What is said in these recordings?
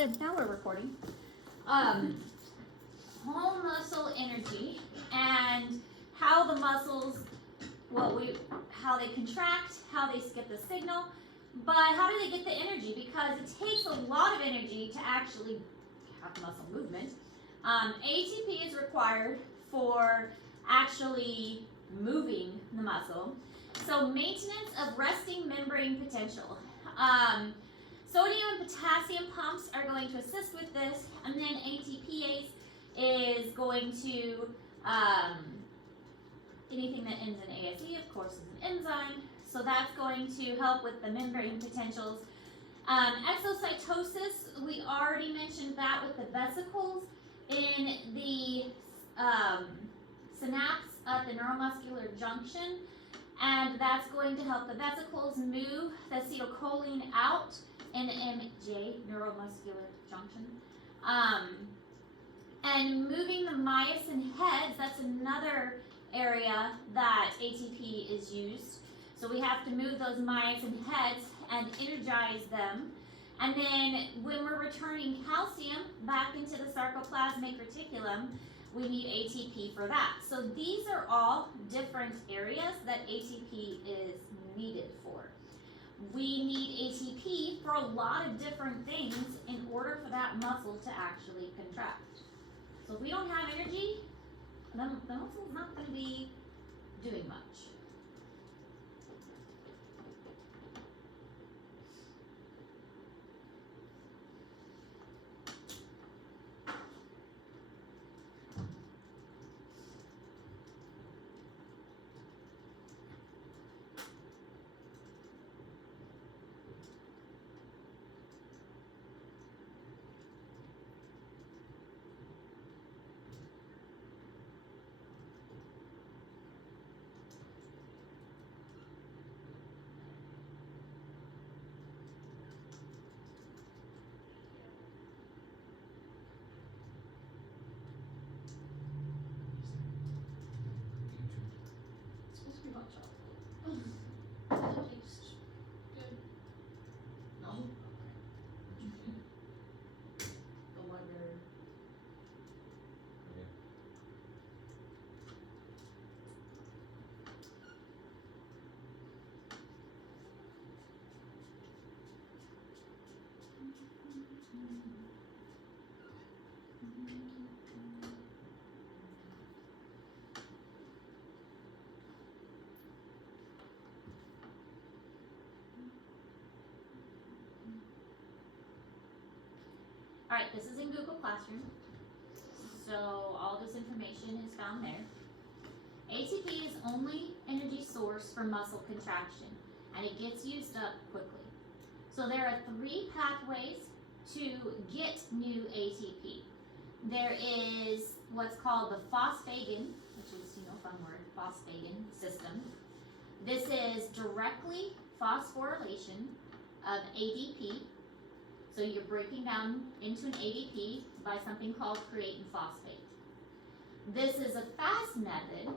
Good, now we're recording. Whole muscle energy and how the muscles, how they contract, how they get the signal, but how do they get the energy? Because it takes a lot of energy to actually have muscle movement. ATP is required for actually moving the muscle. So maintenance of resting membrane potential. Sodium and potassium pumps are going to assist with this, and then ATPase is going to, anything that ends in ASE, of course, is an enzyme, so that's going to help with the membrane potentials. Exocytosis, we already mentioned that with the vesicles in the synapse at the neuromuscular junction, and that's going to help the vesicles move the acetylcholine out in the MJ, neuromuscular junction. And moving the myosin heads, that's another area that ATP is used. So we have to move those myosin heads and energize them. And then when we're returning calcium back into the sarcoplasmic reticulum, we need ATP for that. So these are all different areas that ATP is needed for. We need ATP for a lot of different things in order for that muscle to actually contract. So if we don't have energy, the muscle's not going to be doing much. All right, this is in Google Classroom, so all this information is found there. ATP is only energy source for muscle contraction, and it gets used up quickly. So there are 3 pathways to get new ATP. There is what's called the phosphagen, which is, fun word, phosphagen system. This is directly phosphorylation of ADP. So you're breaking down into an ADP by something called creatine phosphate. This is a fast method,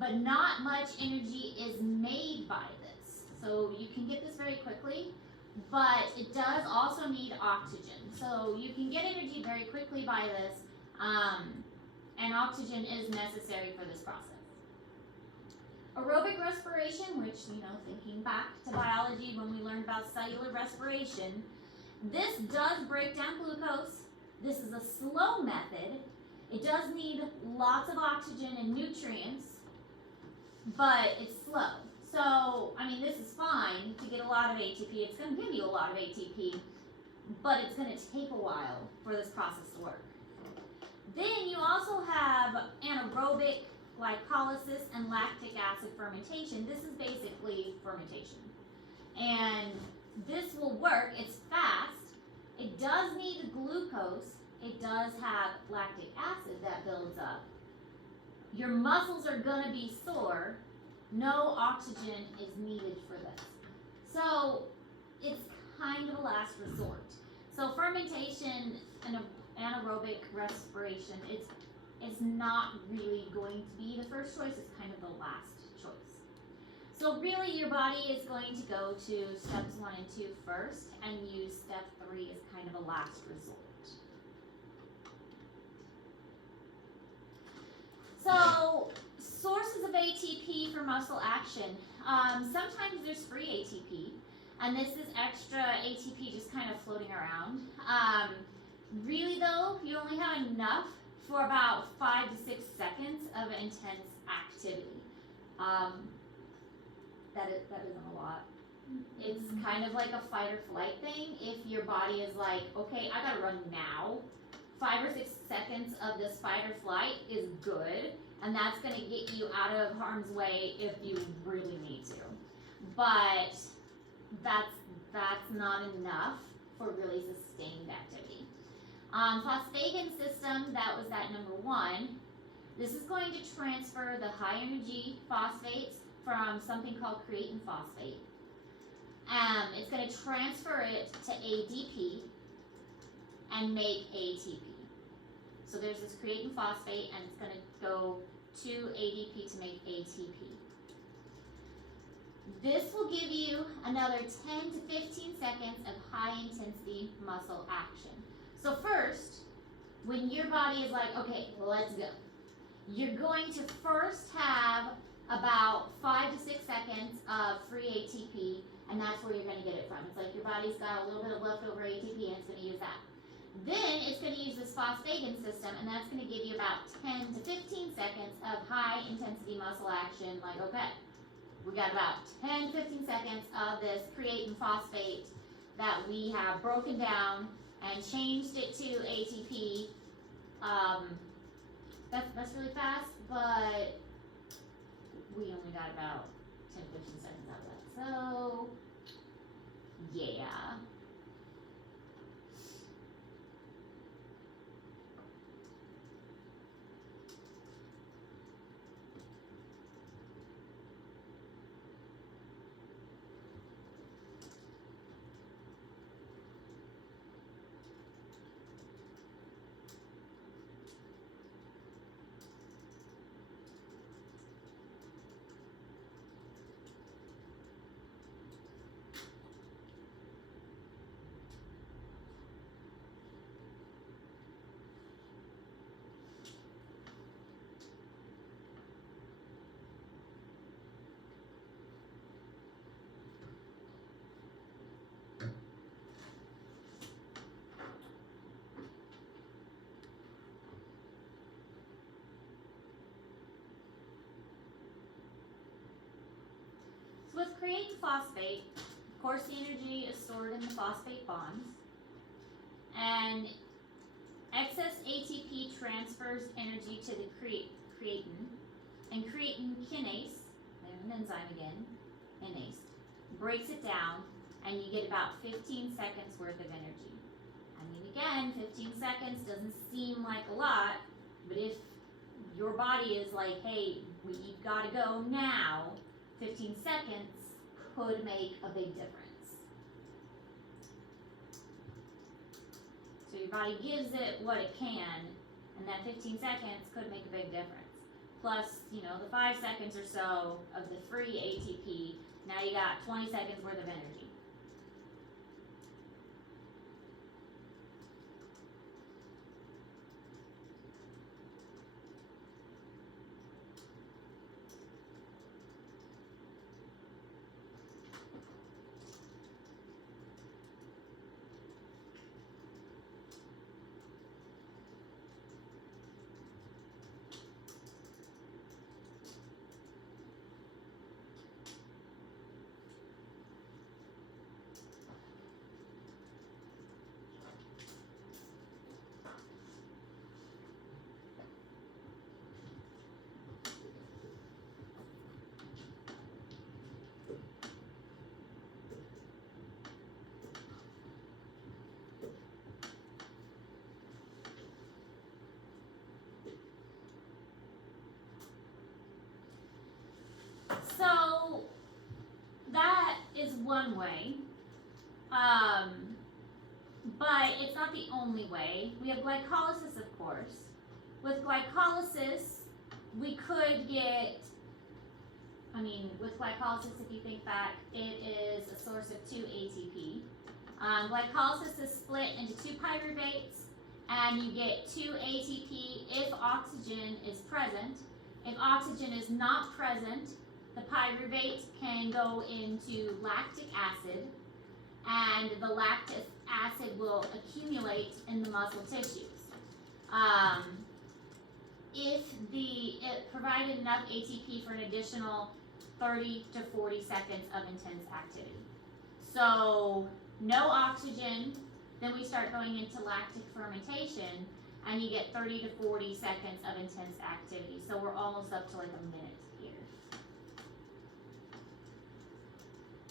but not much energy is made by this. So you can get this very quickly, but it does also need oxygen. So you can get energy very quickly by this, and oxygen is necessary for this process. Aerobic respiration, which, thinking back to biology when we learned about cellular respiration, this does break down glucose. This is a slow method. It does need lots of oxygen and nutrients, but it's slow. So, this is fine to get a lot of ATP. It's going to give you a lot of ATP, but it's going to take a while for this process to work. Then you also have anaerobic glycolysis and lactic acid fermentation. This is basically fermentation. And this will work. It's fast. It does need glucose. It does have lactic acid that builds up. Your muscles are going to be sore. No oxygen is needed for this. So it's kind of a last resort. So fermentation and anaerobic respiration, it's not really going to be the first choice. It's kind of the last choice. So really your body is going to go to steps 1 and 2 first and use step 3 as kind of a last resort. So sources of ATP for muscle action. Sometimes there's free ATP, and this is extra ATP just kind of floating around. Really though, you only have enough for about 5 to 6 seconds of intense activity. That isn't a lot. It's kind of like a fight or flight thing. If your body is like, okay, I gotta run now, 5 or 6 seconds of this fight or flight is good, and that's gonna get you out of harm's way if you really need to. But that's not enough for really sustained activity. Phosphagen system, that was that number 1. This is going to transfer the high energy phosphates from something called creatine phosphate. It's going to transfer it to ADP and make ATP. So there's this creatine phosphate, and it's going to go to ADP to make ATP. This will give you another 10 to 15 seconds of high intensity muscle action. So first, when your body is like, okay, let's go, you're going to first have about 5 to 6 seconds of free ATP, and that's where you're going to get it from. It's like your body's got a little bit of leftover ATP, and it's going to use that. Then it's going to use this phosphagen system, and that's going to give you about 10 to 15 seconds of high intensity muscle action. Like, okay, we got about 10 to 15 seconds of this creatine phosphate that we have broken down and changed it to ATP. That's really fast, but we only got about 10 to 15 seconds out of that. So, yeah. So with creatine phosphate, of course the energy is stored in the phosphate bonds, and excess ATP transfers energy to the creatine, and creatine kinase, there's an enzyme again, kinase, breaks it down, and you get about 15 seconds worth of energy. I mean, again, 15 seconds doesn't seem like a lot, but if your body is like, hey, we've got to go now, 15 seconds could make a big difference. So your body gives it what it can, and that 15 seconds could make a big difference. Plus, you know, the 5 seconds or so of the free ATP, now you got 20 seconds worth of energy. So that is one way, but it's not the only way. We have glycolysis, of course. With glycolysis, we could get with glycolysis, if you think back, it is a source of 2 ATP. Glycolysis is split into 2 pyruvates, and you get 2 ATP if oxygen is present. If oxygen is not present, the pyruvate can go into lactic acid, and the lactic acid will accumulate in the muscle tissues. If it provided enough ATP for an additional 30 to 40 seconds of intense activity. So no oxygen, then we start going into lactic fermentation, and you get 30 to 40 seconds of intense activity. So we're almost up to like a minute here.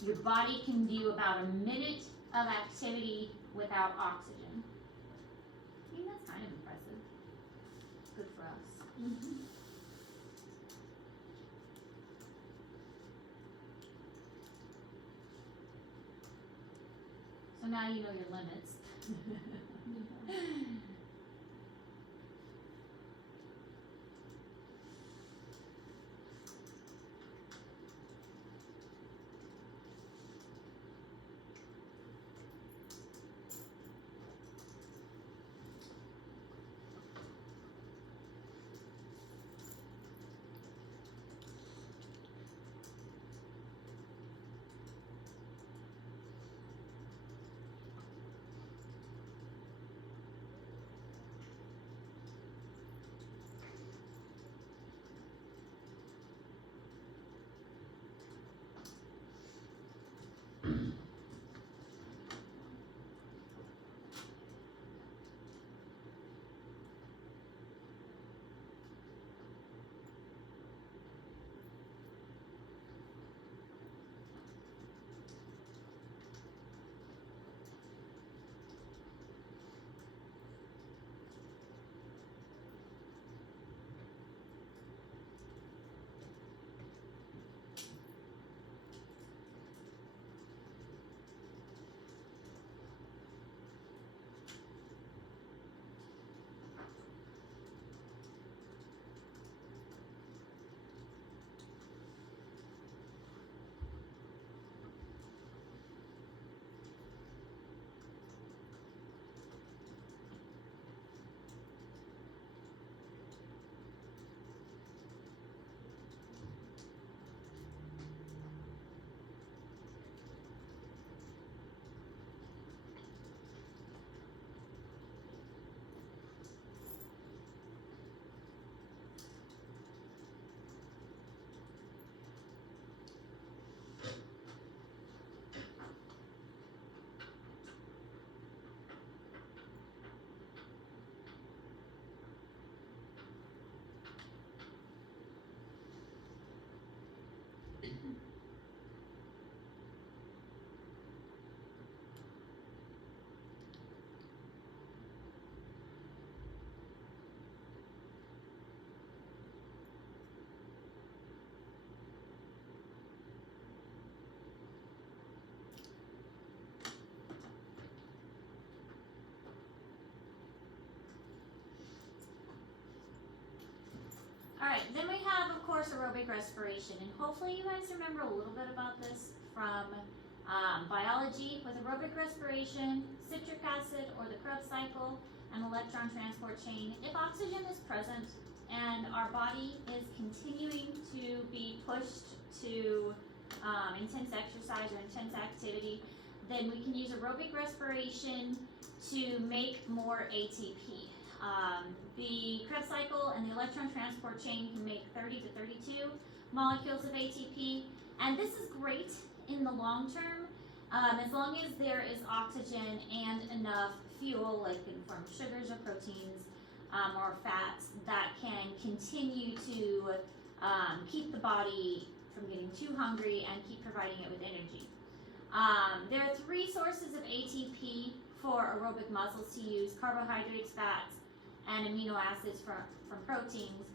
Your body can do about a minute of activity without oxygen. I mean, that's kind of impressive. Good for us. Mm-hmm. So now you know your limits. Alright, then we have, of course, aerobic respiration, and hopefully you guys remember a little bit about this from biology. With aerobic respiration, citric acid or the Krebs cycle, and electron transport chain, if oxygen is present and our body is continuing to be pushed to intense exercise or intense activity, then we can use aerobic respiration to make more ATP. The Krebs cycle and the electron transport chain can make 30 to 32 molecules of ATP, and this is great in the long term as long as there is oxygen and enough fuel, like in the form of sugars or proteins or fats, that can continue to keep the body from getting too hungry and keep providing it with energy. There are 3 sources of ATP for aerobic muscles to use: carbohydrates, fats, and amino acids from proteins.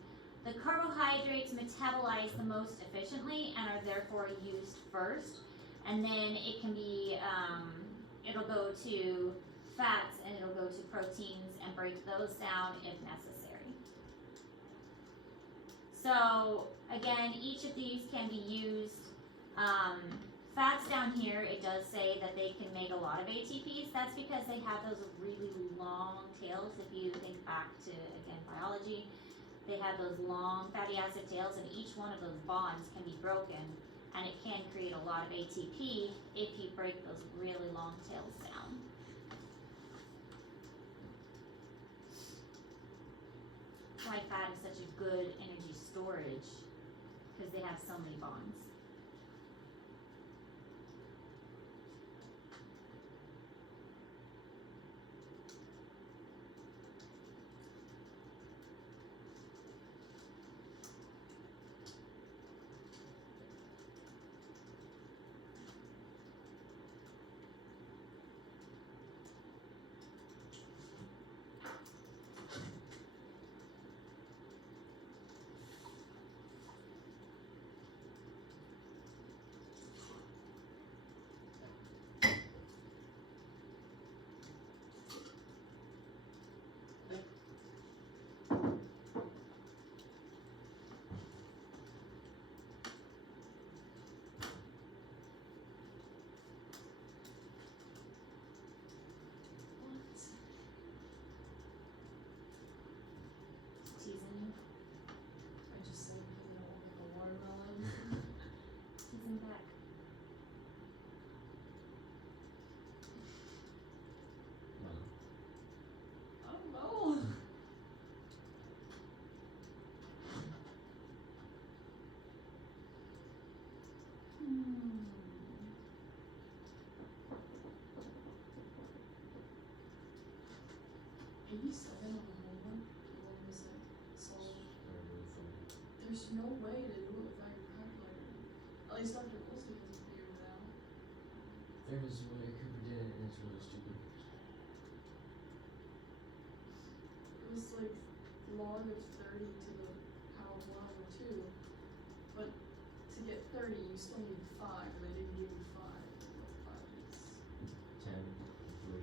The carbohydrates metabolize the most efficiently and are therefore used first, and then it can be, it'll go to fats and it'll go to proteins and break those down if necessary. So again, each of these can be used. Fats down here, it does say that they can make a lot of ATPs. That's because they have those really long tails. If you think back to, again, biology, they have those long fatty acid tails, and each one of those bonds can be broken, and it can create a lot of ATP if you break those really long tails down. That's why fat is such a good energy storage, because they have so many bonds. Teasing you. I just said, like a watermelon. Teasing back. I don't know. Hmm. 87 on the whole one. What was it? So there's no way to do it without your calculator. At least Dr. Wolski hasn't figured it out. There is a way Cooper did it, and it's really stupid. It was like log of 30 to the power 1 over 2. But to get 30, you still need 5. They didn't give you 5. What 5 is? 10, 3.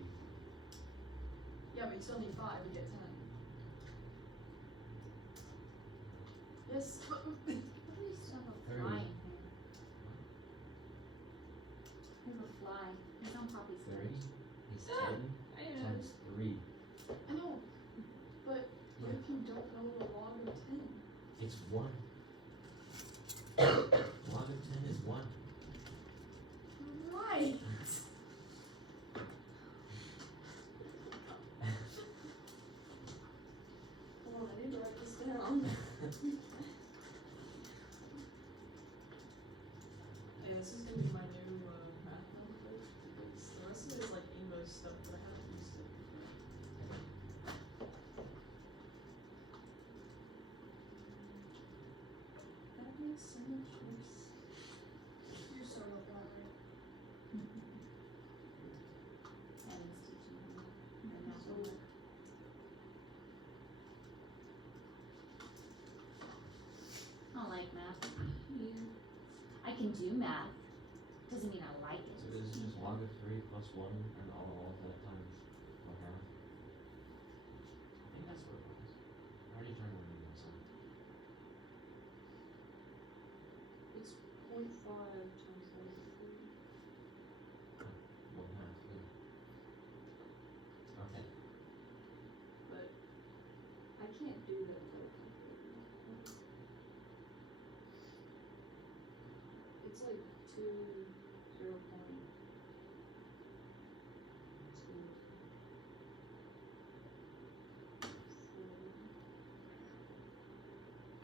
Yeah, but you still need 5 to get 10. Yes. What do you still have a Very fly good. in here? There's a fly. There's no poppy 30 spinach. is 10 I know. times 3. I know. But what if you don't know the log of 10? It's 1. Log of 10 is 1. Right. Hold on, I need to write this down. Yeah, this is gonna be my new math number because the rest of it is like English stuff, but I haven't used it before. That makes so much worse. You're sorry about that, right? Evan's teaching me the math So- homework. I don't like math. I can do math. Doesn't mean I like it. So this is just log of 3 plus 1 and all of that times 1/2. I think that's what it was. I already turned one in myself. It's 0.5 times 1/3. 1/2, yeah. Okay. But I can't do that without a calculator. It's like 2.0.2.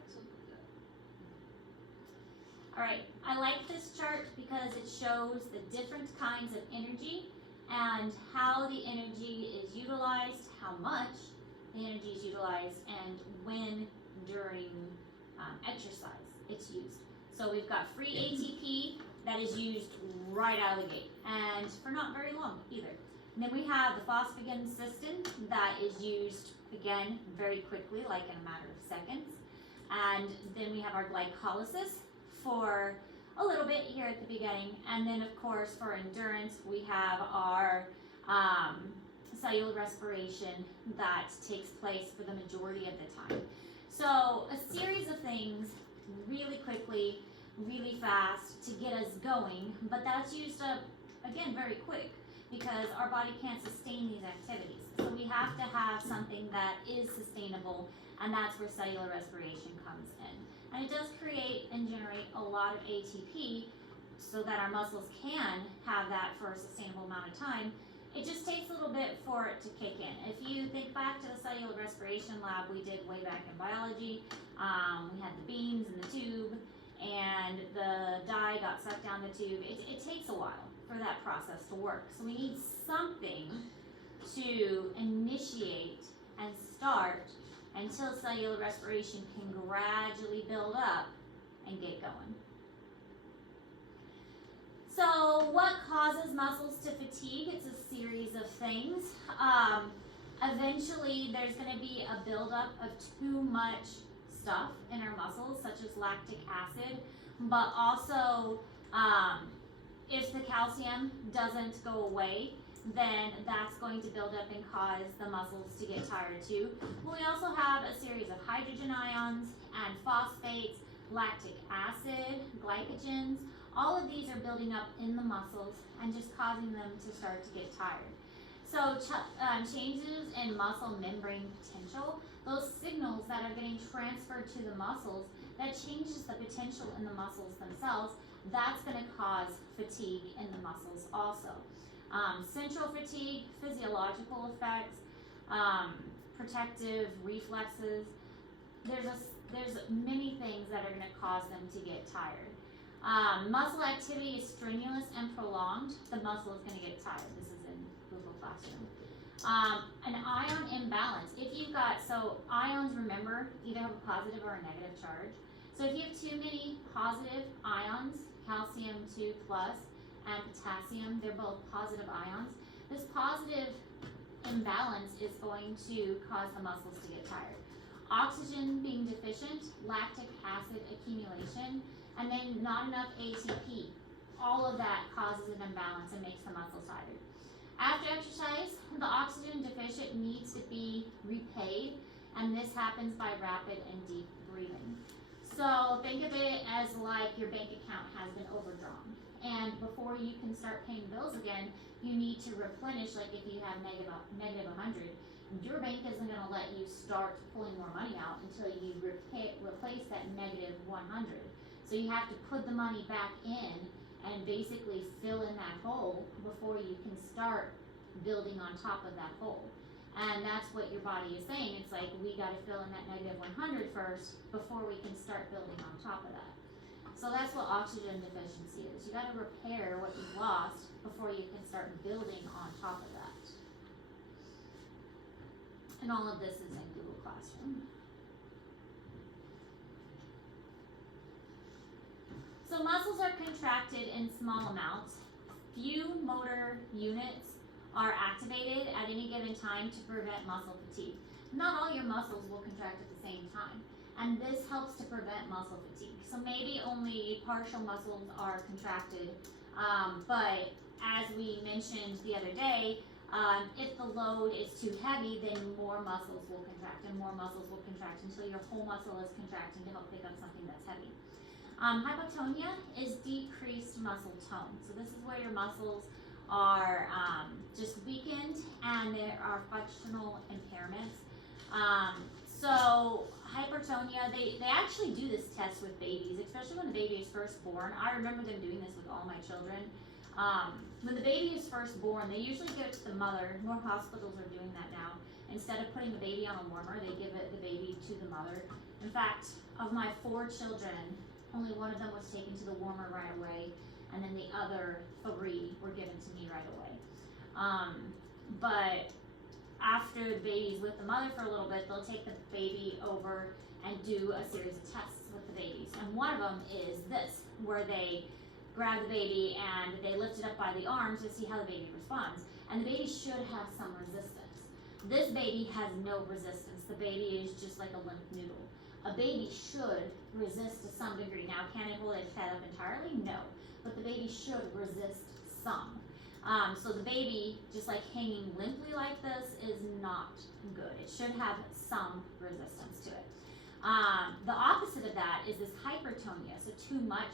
Something like that. Alright, I like this chart because it shows the different kinds of energy and how the energy is utilized, how much the energy is utilized, and when during exercise it's used. So we've got free ATP that is used right out of the gate, and for not very long either. And then we have the phosphagen system that is used again very quickly, like in a matter of seconds. And then we have our glycolysis for a little bit here at the beginning. And then of course for endurance, we have our cellular respiration that takes place for the majority of the time. So a series of things really quickly, really fast to get us going, but that's used up, again, very quick because our body can't sustain these activities. So we have to have something that is sustainable, and that's where cellular respiration comes in. And it does create and generate a lot of ATP so that our muscles can have that for a sustainable amount of time. It just takes a little bit for it to kick in. If you think back to the cellular respiration lab we did way back in biology, we had the beans in the tube and the dye got sucked down the tube. It takes a while for that process to work. So we need something to initiate and start until cellular respiration can gradually build up and get going. So what causes muscles to fatigue? It's a series of things. Eventually there's going to be a buildup of too much stuff in our muscles, such as lactic acid, but also if the calcium doesn't go away, then that's going to build up and cause the muscles to get tired too. But we also have a series of hydrogen ions and phosphates, lactic acid, glycogens. All of these are building up in the muscles and just causing them to start to get tired. So changes in muscle membrane potential, those signals that are getting transferred to the muscles, that changes the potential in the muscles themselves. That's going to cause fatigue in the muscles also. Central fatigue, physiological effects, protective reflexes. There's many things that are going to cause them to get tired. Muscle activity is strenuous and prolonged. The muscle is going to get tired. This is in Google Classroom. An ion imbalance. If you've got, so ions, remember, either have a positive or a negative charge. So if you have too many positive ions, calcium 2 plus, and potassium, they're both positive ions. This positive imbalance is going to cause the muscles to get tired. Oxygen being deficient, lactic acid accumulation, and then not enough ATP. All of that causes an imbalance and makes the muscles tired. After exercise, the oxygen deficient needs to be repaid, and this happens by rapid and deep breathing. So think of it as like your bank account has been overdrawn. And before you can start paying bills again, you need to replenish. Like if you have negative 100, your bank isn't going to let you start pulling more money out until you replace that negative 100. So you have to put the money back in and basically fill in that hole before you can start building on top of that hole. And that's what your body is saying. It's like, we got to fill in that negative 100 first before we can start building on top of that. So that's what oxygen deficiency is. You got to repair what you've lost before you can start building on top of that. And all of this is in Google Classroom. So muscles are contracted in small amounts. Few motor units are activated at any given time to prevent muscle fatigue. Not all your muscles will contract at the same time, and this helps to prevent muscle fatigue. So maybe only partial muscles are contracted, but as we mentioned the other day, if the load is too heavy, then more muscles will contract, and more muscles will contract until your whole muscle is contracting to help pick up something that's heavy. Hypotonia is decreased muscle tone. So this is where your muscles are just weakened and there are functional impairments. So hypertonia, they actually do this test with babies, especially when the baby is first born. I remember them doing this with all my children. When the baby is first born, they usually give it to the mother. More hospitals are doing that now. Instead of putting the baby on a warmer, they give the baby to the mother. In fact, of my 4 children, only one of them was taken to the warmer right away, and then the other 3 were given to me right away. But after the baby's with the mother for a little bit, they'll take the baby over and do a series of tests with the babies. And one of them is this, where they grab the baby and they lift it up by the arms to see how the baby responds. And the baby should have some resistance. This baby has no resistance. The baby is just like a limp noodle. A baby should resist to some degree. Now, can it hold its head up entirely? No. But the baby should resist some. So the baby, just like hanging limply like this, is not good. It should have some resistance to it. The opposite of that is this hypertonia, so too much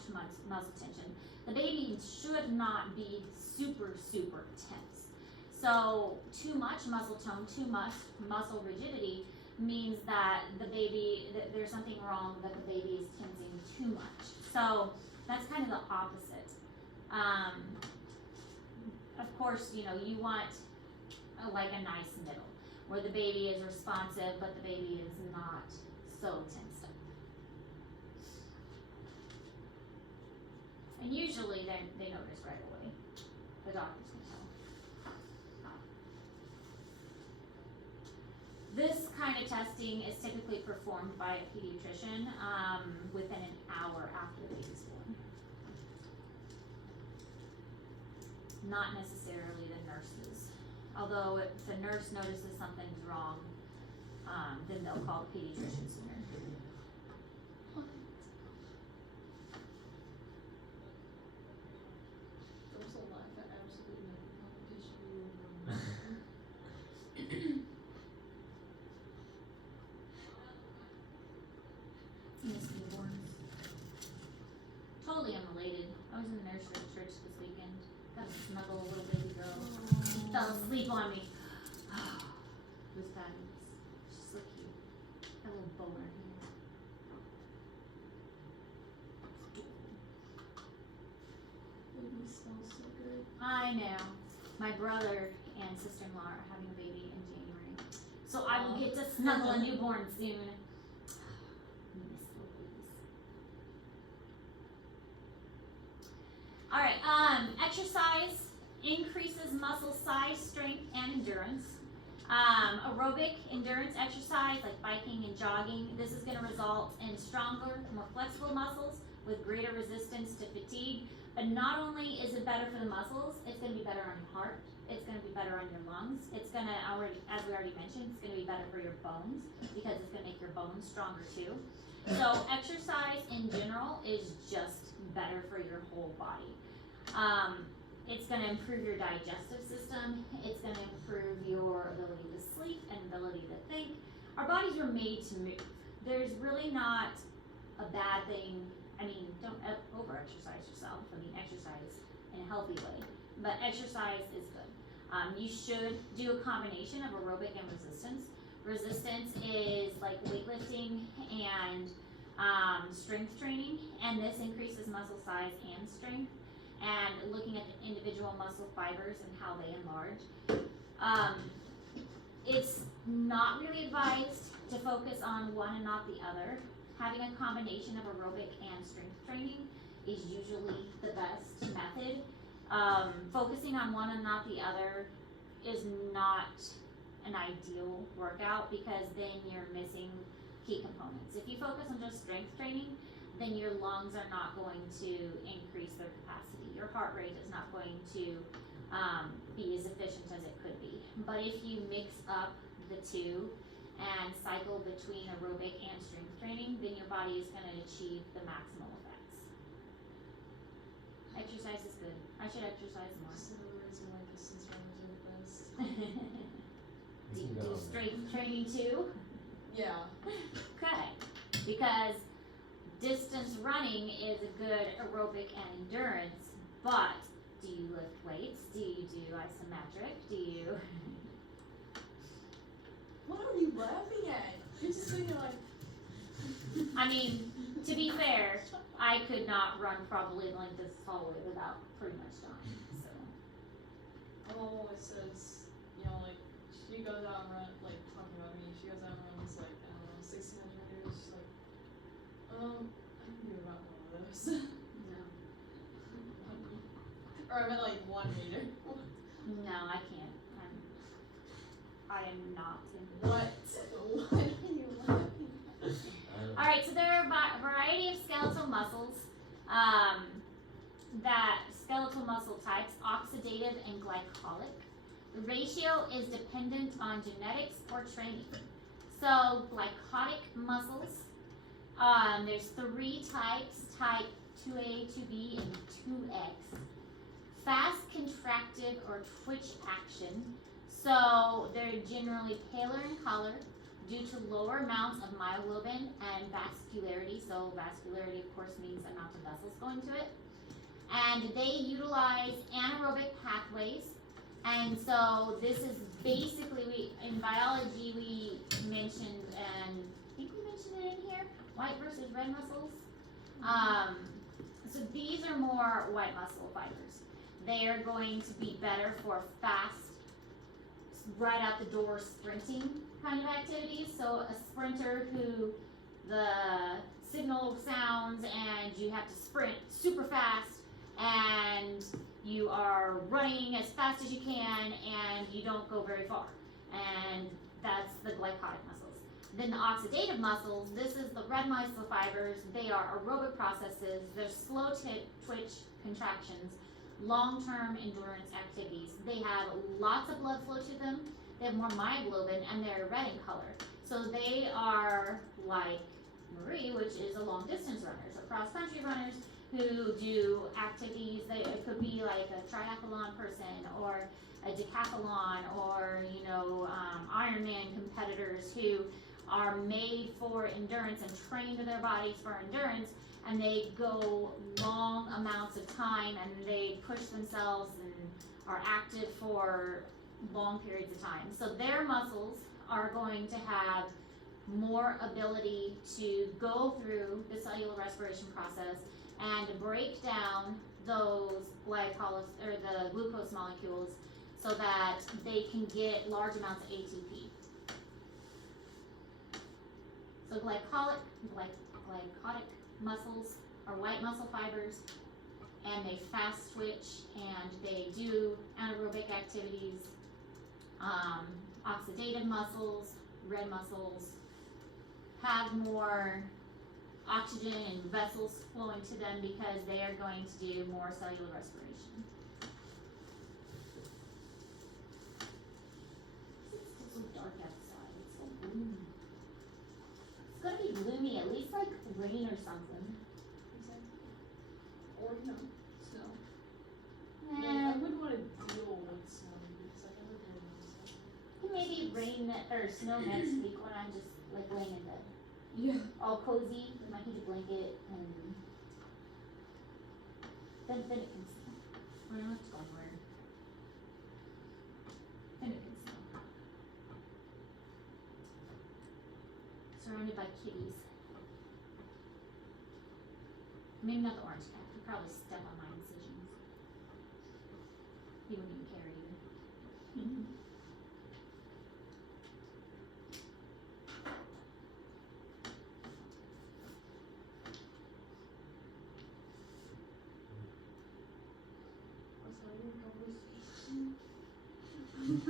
muscle tension. The baby should not be super, super tense. So too much muscle tone, too much muscle rigidity means that the baby, that there's something wrong, that the baby is tensing too much. So that's kind of the opposite. Of course, you want like a nice middle, where the baby is responsive, but the baby is not so tensed up. And usually they notice right away. The doctors can tell. This kind of testing is typically performed by a pediatrician within an hour after the baby's born. Not necessarily the nurses. Although if the nurse notices something's wrong, then they'll call the pediatrician sooner. There's a lot that absolutely no competition we Miss newborns. Totally unrelated. I was in the nursery at church this weekend. Got to snuggle a little baby girl. She fell asleep on me. It was fabulous. She's so cute. Got a little bow in her hair. Baby smells so good. I know. My brother and sister-in-law are having a baby in January. So I will get to snuggle a newborn soon. Miss little babies. Alright, exercise increases muscle size, strength, and endurance. Aerobic endurance exercise like biking and jogging, this is going to result in stronger, more flexible muscles with greater resistance to fatigue. But not only is it better for the muscles, it's going to be better on your heart, it's going to be better on your lungs, it's going to, as we already mentioned, it's going to be better for your bones because it's going to make your bones stronger too. So exercise in general is just better for your whole body. It's going to improve your digestive system, it's going to improve your ability to sleep and ability to think. Our bodies were made to move. There's really not a bad thing. I mean, don't over-exercise yourself. I mean, exercise in a healthy way, but exercise is good. You should do a combination of aerobic and resistance. Resistance is like weightlifting and strength training, and this increases muscle size and strength, and looking at the individual muscle fibers and how they enlarge. It's not really advised to focus on one and not the other. Having a combination of aerobic and strength training is usually the best method. Focusing on one and not the other is not an ideal workout because then you're missing key components. If you focus on just strength training, then your lungs are not going to increase their capacity. Your heart rate is not going to be as efficient as it could be. But if you mix up the two and cycle between aerobic and strength training, then your body is going to achieve the maximal effects. Exercise is good. I should exercise more. Just another reason why distance runners are the best. Do you do strength training too? Yeah. Okay, because distance running is a good aerobic and endurance, but do you lift weights? Do you do isometric? Do you? What are you laughing at? You're just sitting there like. I mean, to be fair, I could not run probably the length of this hallway without pretty much dying, so. My mom always says, like, she goes out and runs, like, talking about me, she goes out and runs, like, I don't know, 1,600 meters, she's like, I can do about one of those. No. Or I meant, like, 1 meter. No, I can't. I am not in. What? What are you laughing at? Alright, so there are a variety of skeletal muscles, that skeletal muscle types, oxidative and glycolic. The ratio is dependent on genetics or training. So glycotic muscles, there's 3 types, type 2A, 2B, and 2X. Fast contractive or twitch action. So they're generally paler in color, due to lower amounts of myoglobin and vascularity. So vascularity, of course, means the amount of vessels going to it. And they utilize anaerobic pathways. And so this is basically, in biology, we mentioned, and I think we mentioned it in here, white versus red muscles. So these are more white muscle fibers. They are going to be better for fast, right out the door sprinting kind of activities. So a sprinter who the signal sounds and you have to sprint super fast and you are running as fast as you can and you don't go very far. And that's the glycotic muscles. Then the oxidative muscles, this is the red muscle fibers. They are aerobic processes. They're slow twitch contractions, long-term endurance activities. They have lots of blood flow to them. They have more myoglobin and they're red in color. So they are like Marie, which is a long distance runner. So cross-country runners who do activities that it could be like a triathlon person or a decathlon or, Ironman competitors who are made for endurance and train their bodies for endurance, and they go long amounts of time and they push themselves and are active for long periods of time. So their muscles are going to have more ability to go through the cellular respiration process and break down those the glucose molecules so that they can get large amounts of ATP. So glycotic muscles are white muscle fibers, and they fast twitch and they do anaerobic activities. Oxidative muscles, red muscles, have more oxygen and vessels flowing to them because they are going to do more cellular respiration. It's so dark outside. It's so gloomy. It's gonna be gloomy, at least like rain or something. Exactly. Or, snow. Nah, I wouldn't want to deal with snow because I never deal with snow. maybe rain or snow next week when I'm just like laying in bed. Yeah. All cozy with my heated blanket and then it can snow. I don't have to go anywhere. Then it can snow. Surrounded by kitties. Maybe not the orange cat. He'd probably step on my incisions. He wouldn't even care either.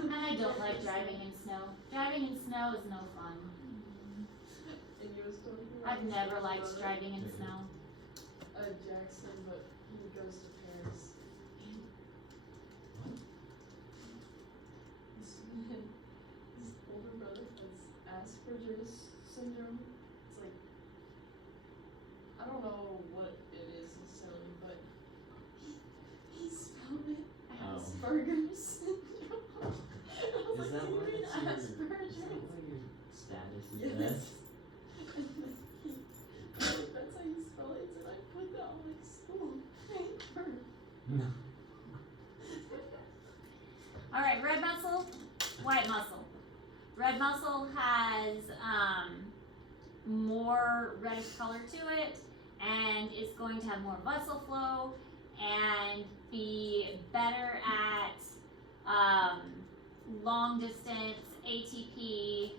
I don't like driving in snow. Driving in snow is no fun. And you was talking about I've never liked driving in snow. Jackson, but he goes to Paris. His older brother has Asperger's syndrome. It's like, I don't know what it is necessarily, but he spelled it Asperger's syndrome. Is that what you mean your status is? Yes. That? That's how you spell it, and I put that on my school paper. No. Alright, red muscle, white muscle. Red muscle has more reddish color to it and is going to have more vessel flow and be better at long distance ATP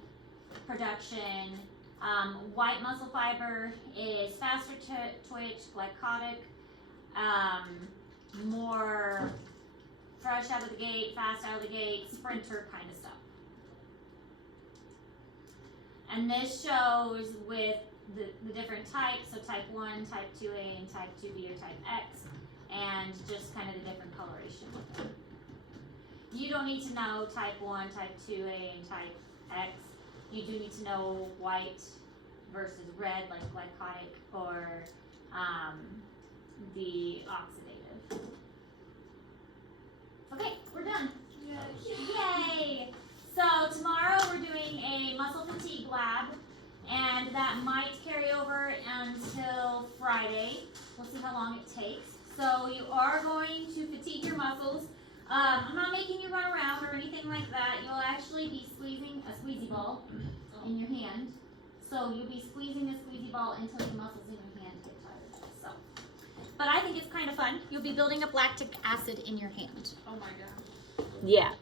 production. White muscle fiber is faster twitch, glycotic, more fresh out of the gate, fast out of the gate, sprinter kind of stuff. And this shows with the different types, so type 1, type 2A, and type 2B or type X, and just kind of the different coloration with them. You don't need to know type 1, type 2A, and type X. You do need to know white versus red, like glycotic or the oxidative. Okay, we're done. Yeah. Yay! So tomorrow we're doing a muscle fatigue and that might carry over until Friday. We'll see how long it takes. So you are going to fatigue your muscles. I'm not making you run around or anything like that. You'll actually be squeezing a squeezy ball in your hand. So you'll be squeezing the squeezy ball until the muscles in your hand get tired. So, but I think it's kind of fun. You'll be building up lactic acid in your hand. Oh my gosh. Yeah.